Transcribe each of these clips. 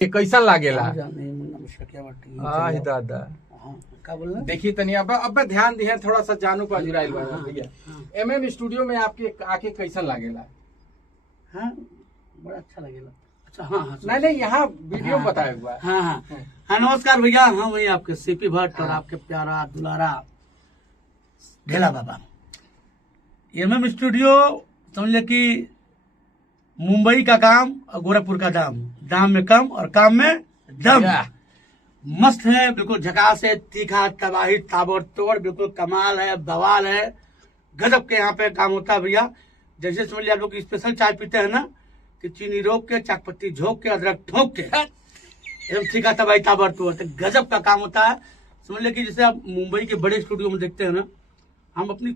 कैसा लागेला? हाँ, दादा का बोलना? देखिए तनी अब ध्यान दिए थोड़ा सा जानू का जुराइल बा भैया। एमएम स्टूडियो में आपके आके कैसा लागेला? हाँ, बड़ा अच्छा लगेगा। अच्छा, हाँ हाँ, नहीं यहाँ वीडियो बताया हुआ है। हाँ हाँ हाँ, नमस्कार भैया। हाँ, वही आपके सीपी भट्ट और आपके प्यारा दुलारा ढेला बाबा। एमएम स्टूडियो समझ कि मुंबई का काम और गोरखपुर का दाम में कम और काम में दम। मस्त है, बिल्कुल झकास है, तीखा, तबाही, ताबड़तोड़, बिल्कुल कमाल है, बवाल है, गजब के यहाँ पे काम होता है भैया। जैसे समझ लिया, लोग स्पेशल चाय पीते हैं ना, कि चीनी रोक के, चाकपत्ती झोंक के, अदरक ठोक के, एकदम तीखा, तबाही, ताबड़तोड़, तो गजब का काम होता है। समझ लिया कि जैसे आप मुंबई के बड़े स्टूडियो में देखते हैं ना, हम अपनी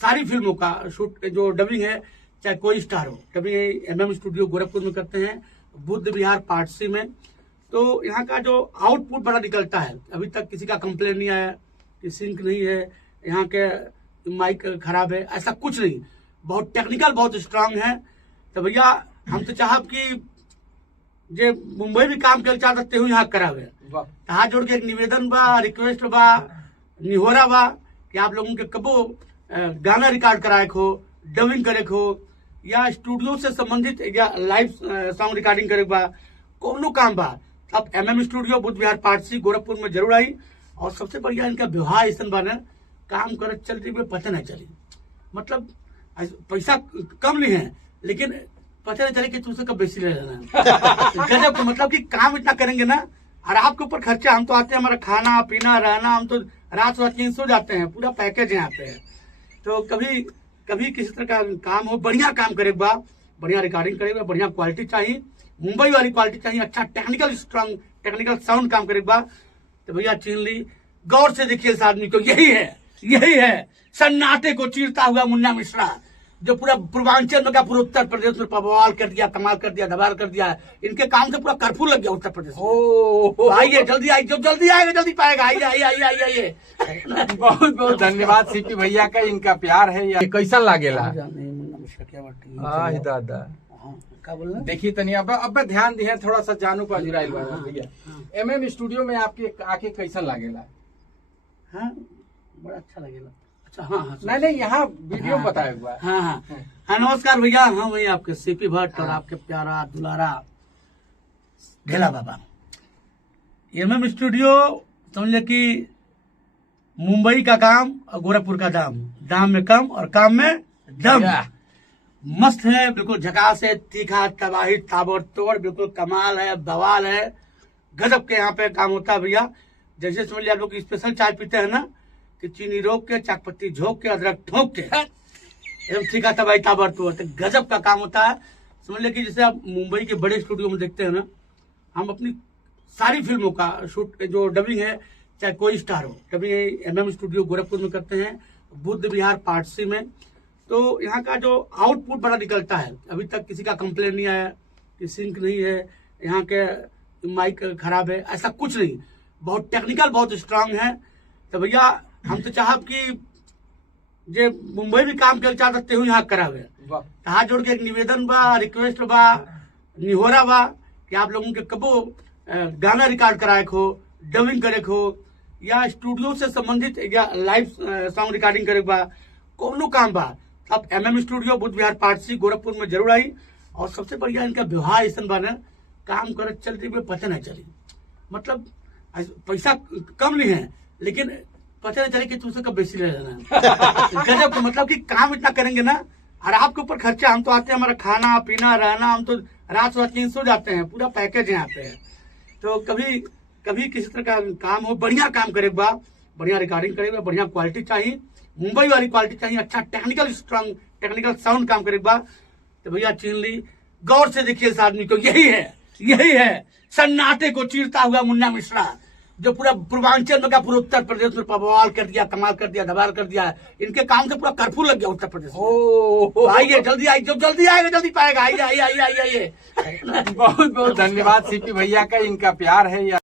सारी फिल्मों का शूट, जो डबिंग है, चाहे कोई स्टार हो, डबिंग एमएम स्टूडियो गोरखपुर में करते हैं, बुद्ध विहार पार्ट सी में। तो यहाँ का जो आउटपुट बड़ा निकलता है। अभी तक किसी का कंप्लेन नहीं आया कि सिंक नहीं है, यहाँ के माइक खराब है, ऐसा कुछ नहीं। बहुत टेक्निकल, बहुत स्ट्रांग है। तो भैया हम तो चाहब कि जे मुंबई भी काम कर चाहते हो यहाँ करावे। हाथ जोड़ के एक निवेदन बा, रिक्वेस्ट बा, निहोरा बा कि आप लोगों के कबो गाना रिकॉर्ड कराए हो, डबिंग करे हो, या स्टूडियो से संबंधित या लाइव सॉन्ग रिकॉर्डिंग करे बा, कोनो काम बा, अब एमएम स्टूडियो बुद्ध विहार पार्ट सी गोरखपुर में जरूर आई। और सबसे बढ़िया इनका व्यवहार ऐसा बना, काम करे चलती हुए पता नहीं चली। मतलब पैसा कम नहीं है, लेकिन पता नहीं चले कि तुमसे कब बेसी ले लेना। गजब, मतलब कि काम इतना करेंगे ना, और आपके ऊपर खर्चा। हम तो आते हैं, हमारा खाना पीना रहना, हम तो रात सो जाते हैं, पूरा पैकेज यहाँ पे है। तो कभी किसी तरह का काम हो, बढ़िया काम करे बा, बढ़िया रिकॉर्डिंग करे बा, बढ़िया क्वालिटी चाहिए, मुंबई वाली क्वालिटी चाहिए, अच्छा टेक्निकल, स्ट्रांग टेक्निकल साउंड काम करे बा। तो भैया चीन ली, गौर से देखिए इस आदमी को। यही है सन्नाटे को चीरता हुआ मुन्ना मिश्रा, जो पूरा पूर्वांचल में, पूरा उत्तर प्रदेश में बवाल कर दिया, कमाल कर दिया, धमाल कर दिया। इनके काम से पूरा कर्फ्यू लग गया उत्तर प्रदेश में। आइए, जल्दी आइए, जो जल्दी आएगा जल्दी पाएगा। आइए। बहुत बहुत धन्यवाद सीपी भैया का, इनका प्यार है। या कैसा लागेला? दादा का बोलना? देखिए तनी अब ध्यान दिए थोड़ा सा जानू का जुराइल बा भैया। एमएम स्टूडियो में आपके आके कैसा लागेला? हाँ, बड़ा अच्छा लगेगा। अच्छा, हाँ हाँ, नहीं यहाँ वीडियो बताया हुआ है। हाँ हाँ हाँ, नमस्कार भैया। हाँ, वही आपके सीपी भट्ट और आपके प्यारा दुलारा ढेला बाबा। एमएम स्टूडियो समझ कि मुंबई का काम और गोरखपुर का दाम में कम और काम में दम। मस्त है, बिल्कुल झकास है, तीखा, तबाही, ताबड़तोड़, बिल्कुल कमाल है, बवाल है, गजब के यहाँ पे काम होता है भैया। जैसे समझ लिया, लोग स्पेशल चाय पीते हैं ना, कि चीनी रोक के, चाकपत्ती झोंक के, अदरक ठोक के, एकदम तीखा, तबाही, ताबड़तोड़, तो गजब का काम होता है। समझ लिया कि जैसे आप मुंबई के बड़े स्टूडियो में देखते हैं ना, हम अपनी सारी फिल्मों का शूट, जो डबिंग है, चाहे कोई स्टार हो, डबिंग एमएम स्टूडियो गोरखपुर में करते हैं, बुद्ध विहार पार्ट सी में। तो यहाँ का जो आउटपुट बड़ा निकलता है। अभी तक किसी का कंप्लेन नहीं आया कि सिंक नहीं है, यहाँ के माइक खराब है, ऐसा कुछ नहीं। बहुत टेक्निकल, बहुत स्ट्रांग है। तो भैया हम तो चाहब कि जे मुंबई भी काम कर चाहते हो यहाँ करावे। हाथ जोड़ के एक निवेदन बा, रिक्वेस्ट बा, निहोरा बा कि आप लोगों के कबो गाना रिकॉर्ड कराए हो, डबिंग करे हो, या स्टूडियो से संबंधित या लाइव सॉन्ग रिकॉर्डिंग करे बा, कोनो काम बा, अब एमएम स्टूडियो बुद्ध विहार पार्ट सी गोरखपुर में जरूर आई। और सबसे बढ़िया इनका व्यवहार ऐसा बना, काम करे चलते हुए पता नहीं चली। मतलब पैसा कम नहीं है, लेकिन पता नहीं चले कि तुमसे कब बेसी ले लेना। गजब, मतलब कि काम इतना करेंगे ना, और आपके ऊपर खर्चा। हम तो आते हैं, हमारा खाना पीना रहना, हम तो रात सो जाते हैं, पूरा पैकेज यहाँ पे है। तो कभी किसी तरह का काम हो, बढ़िया काम करे बा, बढ़िया रिकॉर्डिंग करे बा, बढ़िया क्वालिटी चाहिए, मुंबई वाली क्वालिटी चाहिए, अच्छा टेक्निकल, स्ट्रांग टेक्निकल साउंड काम करे बा। तो भैया चीन ली, गौर से देखिए इस आदमी को। यही है सन्नाटे को चीरता हुआ मुन्ना मिश्रा, जो पूरा पूर्वांचल में, पूरा उत्तर प्रदेश में बवाल कर दिया, कमाल कर दिया, धमाल कर दिया। इनके काम से पूरा कर्फ्यू लग गया उत्तर प्रदेश में। आइए, जल्दी आइए, जो जल्दी आएगा जल्दी पाएगा। आइए। बहुत बहुत धन्यवाद सीपी भैया का, इनका प्यार है।